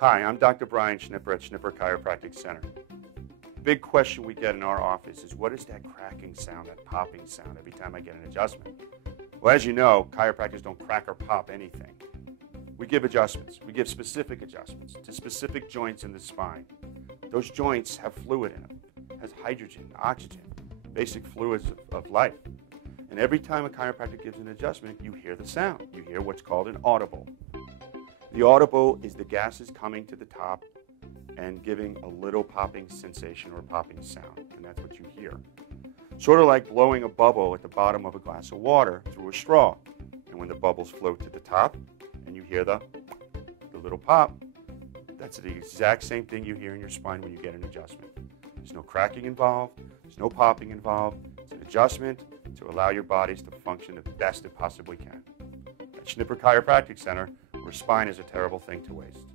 Hi, I'm Dr. Brian Schnipper at Schnipper Chiropractic Center. The big question we get in our office is, what is that cracking sound, that popping sound every time I get an adjustment? Well, as you know, chiropractors don't crack or pop anything. We give adjustments. We give specific adjustments to specific joints in the spine. Those joints have fluid in them, has hydrogen, oxygen, basic fluids of life. And every time a chiropractor gives an adjustment, you hear the sound. You hear what's called an audible. The audible is the gases coming to the top and giving a little popping sensation or popping sound, and that's what you hear. Sort of like blowing a bubble at the bottom of a glass of water through a straw. And when the bubbles float to the top and you hear the little pop, that's the exact same thing you hear in your spine when you get an adjustment. There's no cracking involved, there's no popping involved. It's an adjustment to allow your bodies to function the best it possibly can. At Schnipper Chiropractic Center, where spine is a terrible thing to waste.